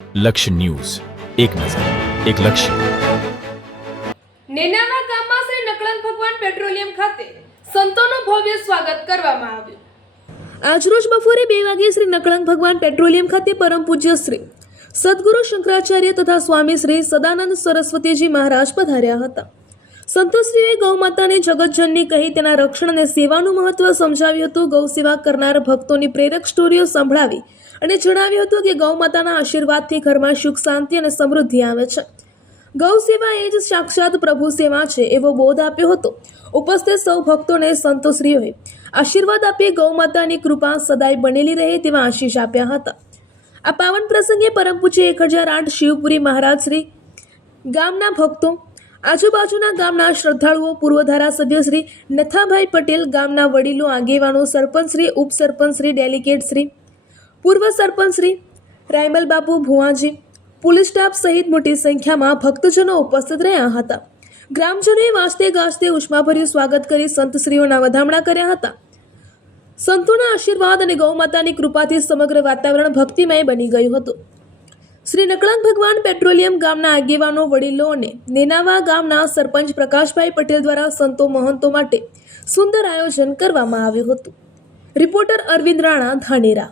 લક્ષ્ય ન્યૂઝ, એક નજર, એક લક્ષ્ય. નેનાવા ગામમાં શ્રી નકળંગ ભગવાન પેટ્રોલિયમ ખાતે સંતોનું ભવ્ય સ્વાગત કરવામાં આવ્યું. આજરોજ બપોરે 2 વાગ્યે શ્રી નકળંગ ભગવાન પેટ્રોલિયમ ખાતે પરમ પૂજ્ય શ્રી સદગુરુ શંકરાચાર્ય તથા સ્વામી શ્રી સદાનંદ સરસ્વતીજી મહારાજ પધાર્યા હતા. સંતોશ્રીએ ગૌ માતાને જગતજનની કહી તેના રક્ષણ અને સેવાનું મહત્વ સમજાવ્યું હતું. ગૌ સેવા કરનાર ભક્તોની પ્રેરક સ્ટોરીઓ સંભળાવી અને જણાવ્યું હતું કે ગૌ માતાના આશીર્વાદથી ઘરમાં સુખ, શાંતિ અને સમૃદ્ધિ આવે છે. ગૌ સેવા એ જ સાક્ષાત પ્રભુ સેવા છે એવો બોધ આપ્યો હતો. ઉપસ્થિત સૌ ભક્તોને સંતોશ્રીઓએ આશીર્વાદ આપી ગૌ માતાની કૃપા સદાય બનેલી રહે તેવા આશીષ આપ્યા હતા. આ પાવન પ્રસંગે પરમ પૂજ્ય 1008 શિવપુરી મહારાજ શ્રી, ગામના ભક્તો, આજુબાજુના ગામના શ્રદ્ધાળુઓ, પૂર્વ ધારાસભ્ય શ્રી નથાભાઈ પટેલ, ગામના વડીલો, આગેવાનો, સરપંચ શ્રી, ઉપસરપંચ શ્રી, ડેલિગેટ શ્રી, પૂર્વ સરપંચ શ્રી રાયમલ બાપુ ભુવાજી, પોલીસ સ્ટાફ સહિત મોટી સંખ્યામાં ભક્તજનો ઉપસ્થિત રહ્યા હતા. ગ્રામજનોએ વાજતે ગાજતે ઉષ્માભર્યું સ્વાગત કરી સંતશ્રીઓના વધામણા કર્યા હતા. સંતોના આશીર્વાદ અને ગૌ માતાની કૃપાથી સમગ્ર વાતાવરણ ભક્તિમય બની ગયું હતું. શ્રી નકળંગ ભગવાન પેટ્રોલિયમ ગામના આગેવાનો, વડીલો અને નેનાવા ગામના સરપંચ પ્રકાશભાઈ પટેલ દ્વારા સંતો મહંતો માટે સુંદર આયોજન કરવામાં આવ્યું હતું. રિપોર્ટર અરવિંદ રાણા, ધાનેરા.